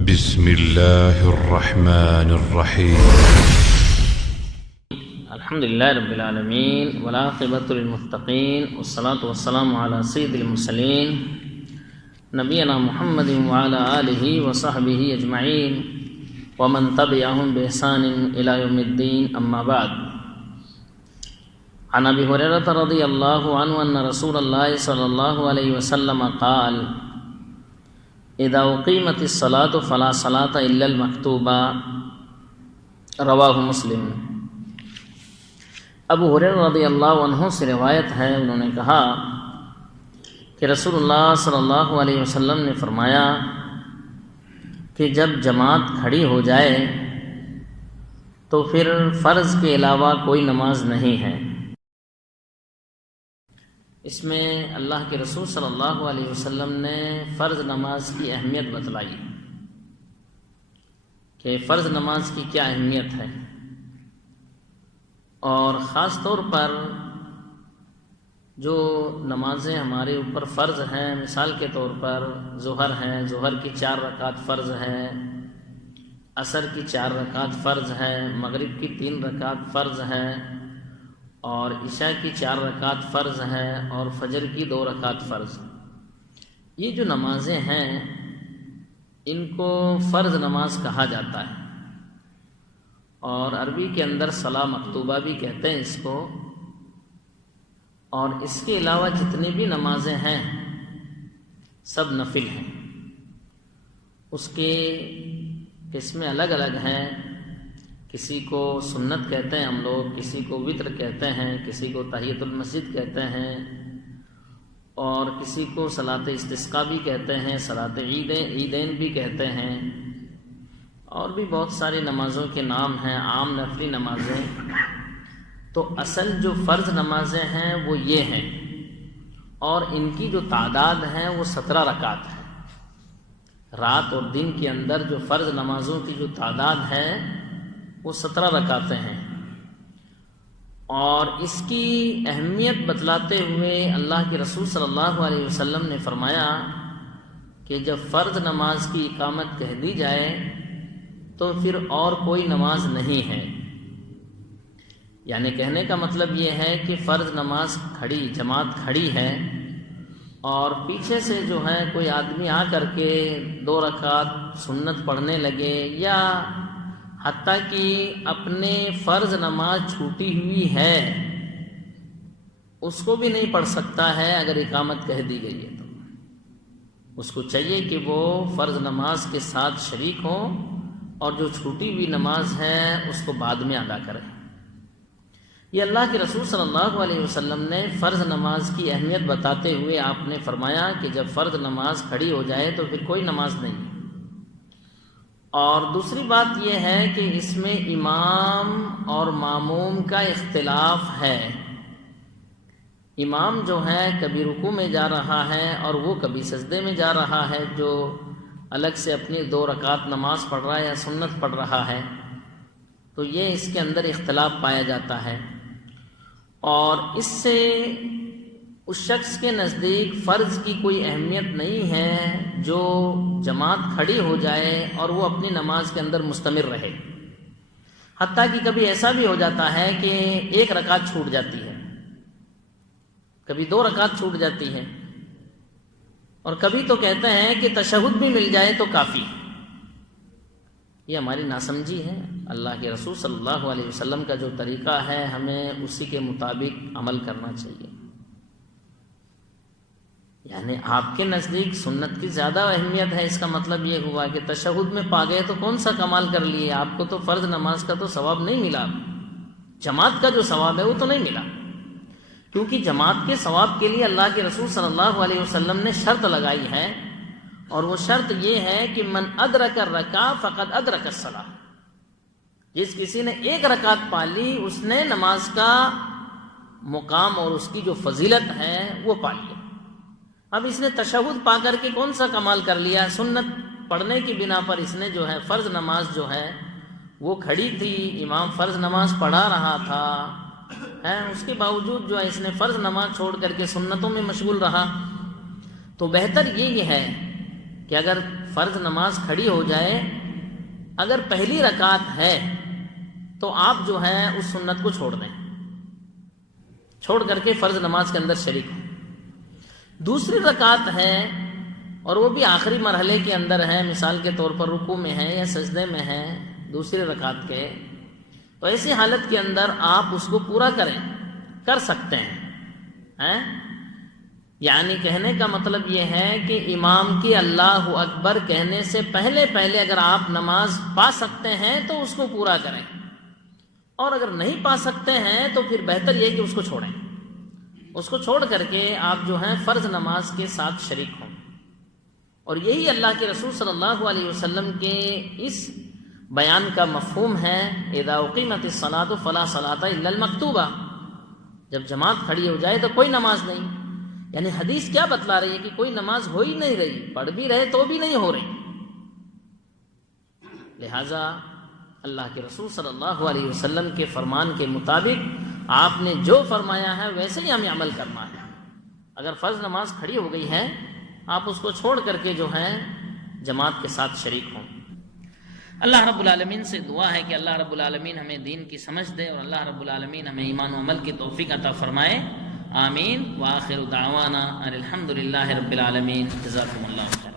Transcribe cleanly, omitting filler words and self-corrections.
بسم الله الرحمن الرحيم الحمد لله رب العالمين والعاقبة للمتقين والصلاة والسلام على سيد المرسلين نبينا محمد وعلى آله وصحبه أجمعين ومن تبعهم بإحسان إلى يوم الدين أما بعد. عن أبي هريرة رضي الله عنه أن رسول الله صلى الله عليه وسلم قال: اذا اقیمت الصلاۃ فلا صلاۃ الا المکتوبہ. رواہ مسلم. ابو ہریرہ رضی اللہ عنہ سے روایت ہے، انہوں نے کہا کہ رسول اللہ صلی اللہ علیہ وسلم نے فرمایا کہ جب جماعت کھڑی ہو جائے تو پھر فرض کے علاوہ کوئی نماز نہیں ہے. اس میں اللہ کے رسول صلی اللہ علیہ وسلم نے فرض نماز کی اہمیت بتلائی کہ فرض نماز کی کیا اہمیت ہے، اور خاص طور پر جو نمازیں ہمارے اوپر فرض ہیں، مثال کے طور پر ظہر ہے، ظہر کی 4 رکعت فرض ہے، عصر کی 4 رکعت فرض ہے، مغرب کی 3 رکعت فرض ہے، اور عشاء کی 4 رکعت فرض ہے، اور فجر کی 2 رکعت فرض. یہ جو نمازیں ہیں ان کو فرض نماز کہا جاتا ہے، اور عربی کے اندر صلاۃ مکتوبہ بھی کہتے ہیں اس کو. اور اس کے علاوہ جتنی بھی نمازیں ہیں سب نفل ہیں. اس کے قسمیں الگ الگ ہیں. کسی کو سنت کہتے ہیں ہم لوگ، کسی کو وتر کہتے ہیں، کسی کو تحیۃ المسجد کہتے ہیں، اور کسی کو صلاۃ استسقاء بھی کہتے ہیں، صلاۃ عیدین بھی کہتے ہیں، اور بھی بہت ساری نمازوں کے نام ہیں، عام نفلی نمازیں. تو اصل جو فرض نمازیں ہیں وہ یہ ہیں، اور ان کی جو تعداد ہے وہ 17 رکعت ہے. رات اور دن کے اندر جو فرض نمازوں کی جو تعداد ہے وہ 17 رکعتیں ہیں. اور اس کی اہمیت بتلاتے ہوئے اللہ کے رسول صلی اللہ علیہ وسلم نے فرمایا کہ جب فرض نماز کی اقامت کہہ دی جائے تو پھر اور کوئی نماز نہیں ہے. یعنی کہنے کا مطلب یہ ہے کہ فرض نماز کھڑی، جماعت کھڑی ہے، اور پیچھے سے جو ہے کوئی آدمی آ کر کے 2 رکعت سنت پڑھنے لگے، یا حتیٰ کہ اپنے فرض نماز چھوٹی ہوئی ہے اس کو بھی نہیں پڑھ سکتا ہے اگر اقامت کہہ دی گئی ہے. تو اس کو چاہیے کہ وہ فرض نماز کے ساتھ شریک ہو، اور جو چھوٹی ہوئی نماز ہے اس کو بعد میں ادا کرے. یہ اللہ کے رسول صلی اللہ علیہ وسلم نے فرض نماز کی اہمیت بتاتے ہوئے آپ نے فرمایا کہ جب فرض نماز کھڑی ہو جائے تو پھر کوئی نماز نہیں. اور دوسری بات یہ ہے کہ اس میں امام اور ماموم کا اختلاف ہے. امام جو ہے کبھی رکوع میں جا رہا ہے اور وہ کبھی سجدے میں جا رہا ہے، جو الگ سے اپنی 2 رکعت نماز پڑھ رہا ہے یا سنت پڑھ رہا ہے. تو یہ اس کے اندر اختلاف پایا جاتا ہے، اور اس سے اس شخص کے نزدیک فرض کی کوئی اہمیت نہیں ہے جو جماعت کھڑی ہو جائے اور وہ اپنی نماز کے اندر مستمر رہے. حتیٰ کہ کبھی ایسا بھی ہو جاتا ہے کہ 1 رکعت چھوٹ جاتی ہے، کبھی 2 رکعت چھوٹ جاتی ہے، اور کبھی تو کہتے ہیں کہ تشہد بھی مل جائے تو کافی. یہ ہماری ناسمجھی ہے. اللہ کے رسول صلی اللہ علیہ وسلم کا جو طریقہ ہے ہمیں اسی کے مطابق عمل کرنا چاہیے. یعنی آپ کے نزدیک سنت کی زیادہ اہمیت ہے، اس کا مطلب یہ ہوا کہ تشہد میں پا گئے تو کون سا کمال کر لیے، آپ کو تو فرض نماز کا تو ثواب نہیں ملا، جماعت کا جو ثواب ہے وہ تو نہیں ملا. کیونکہ جماعت کے ثواب کے لیے اللہ کے رسول صلی اللہ علیہ وسلم نے شرط لگائی ہے، اور وہ شرط یہ ہے کہ من ادرک الرکعہ فقد ادرک الصلاۃ. جس کسی نے 1 رکعت پا لی اس نے نماز کا مقام اور اس کی جو فضیلت ہے وہ پا لیا. اب اس نے تشہد پا کر کے کون سا کمال کر لیا، سنت پڑھنے کی بنا پر اس نے جو ہے فرض نماز جو ہے وہ کھڑی تھی، امام فرض نماز پڑھا رہا تھا، اس کے باوجود جو ہے اس نے فرض نماز چھوڑ کر کے سنتوں میں مشغول رہا. تو بہتر یہ ہے کہ اگر فرض نماز کھڑی ہو جائے، اگر پہلی رکعت ہے تو آپ جو ہے اس سنت کو چھوڑ دیں، چھوڑ کر کے فرض نماز کے اندر شریک ہوں۔ دوسری رکعت ہے اور وہ بھی آخری مرحلے کے اندر ہے، مثال کے طور پر رکوع میں ہے یا سجدے میں ہے دوسری رکعت کے، تو ایسی حالت کے اندر آپ اس کو پورا کر سکتے ہیں۔ یعنی کہنے کا مطلب یہ ہے کہ امام کی اللہ اکبر کہنے سے پہلے اگر آپ نماز پا سکتے ہیں تو اس کو پورا کریں، اور اگر نہیں پا سکتے ہیں تو پھر بہتر یہ کہ اس کو چھوڑیں، اس کو چھوڑ کر کے آپ جو ہیں فرض نماز کے ساتھ شریک ہوں۔ اور یہی اللہ کے رسول صلی اللہ علیہ وسلم کے اس بیان کا مفہوم ہے، اذا اقیمت الصلاۃ فلا صلاۃ الا المکتوبہ، جب جماعت کھڑی ہو جائے تو کوئی نماز نہیں۔ یعنی حدیث کیا بتلا رہی ہے کہ کوئی نماز ہو ہی نہیں رہی، پڑھ بھی رہے تو بھی نہیں ہو رہی۔ لہذا اللہ کے رسول صلی اللہ علیہ وسلم کے فرمان کے مطابق آپ نے جو فرمایا ہے ویسے ہی ہمیں عمل کرنا ہے۔ اگر فرض نماز کھڑی ہو گئی ہے، آپ اس کو چھوڑ کر کے جو ہے جماعت کے ساتھ شریک ہوں۔ اللہ رب العالمین سے دعا ہے کہ اللہ رب العالمین ہمیں دین کی سمجھ دے، اور اللہ رب العالمین ہمیں ایمان و عمل کی توفیق عطا فرمائے۔ آمین۔ وآخر دعوانا ان الحمد للہ رب العالمین۔ جزاکم اللہ خیر۔